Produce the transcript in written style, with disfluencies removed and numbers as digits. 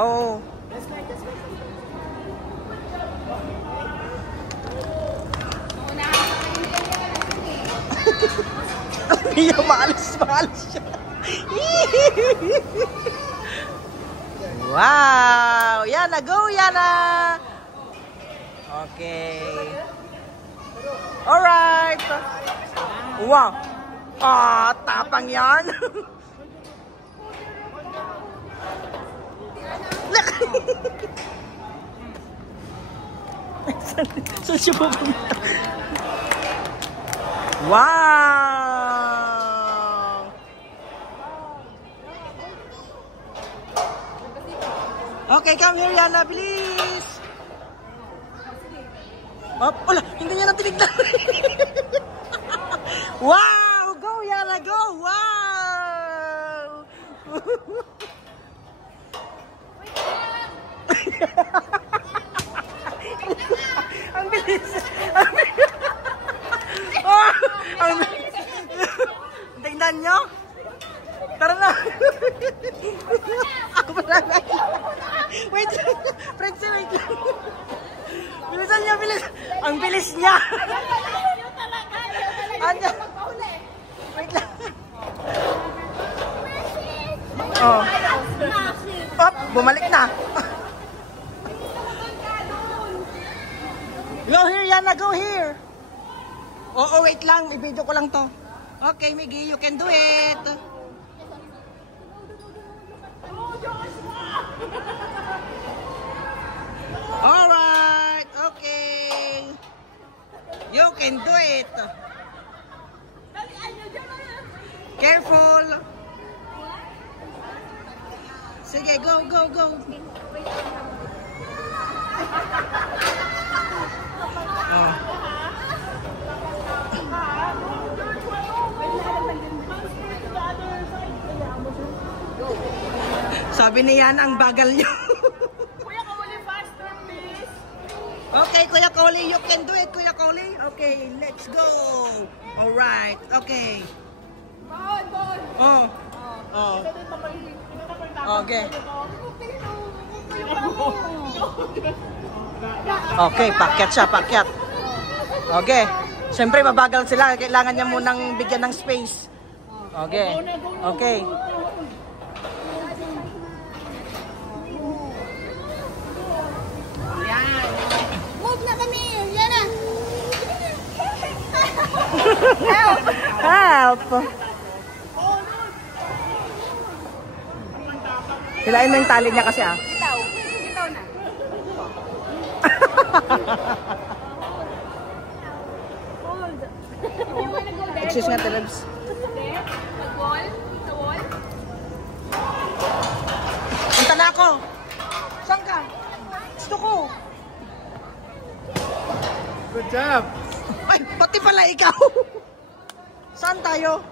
Oh. Mia, maalis siya. Wow! Yana, go Yana! Okay. Alright. Wow. Ah, tapang yan. Saan siya pupunta? Wow! Okay, come here, Yana, please. Oh, wala, hindi niya nang tinignan. Wow! Go, Yana, go! Wow! Ang bilis! Ang bilis! Oh! Ang bilis! Tingnan nyo! Tara na! Ako pala lang! Wait! Friends, wait lang! Bilisan niya, bilis! Ang bilis niya! Ano? Wait lang! Oh! Op! Bumalik na! Go here, Yana! Go here! Oo, wait lang. I-video ko lang to. Okay, Miggy, you can do it. Alright, okay. You can do it. Careful. Sige, go, go, go. Oh. Sabi niya ang bagal niyo. Kuya Koli, faster please. Okay, Kuya Koli, you can do it, Kuya Koli. Okay, let's go. All right. Okay. Bon. Oh. Okay. Okay, pakyat siya, pakyat. Okay. Siyempre, mabagal sila. Kailangan niya munang bigyan ng space. Okay. Okay. Move na kami. Yan na. Help! Hilain mo yung tali niya kasi ah. Bitaw na. Hold. You wanna go there? Excuse nga, Telebs. There? Mag-wall? Sa wall? Punta na ako. Saan ka? Gusto ko. Good job! Ay, pati pala ikaw. Saan tayo?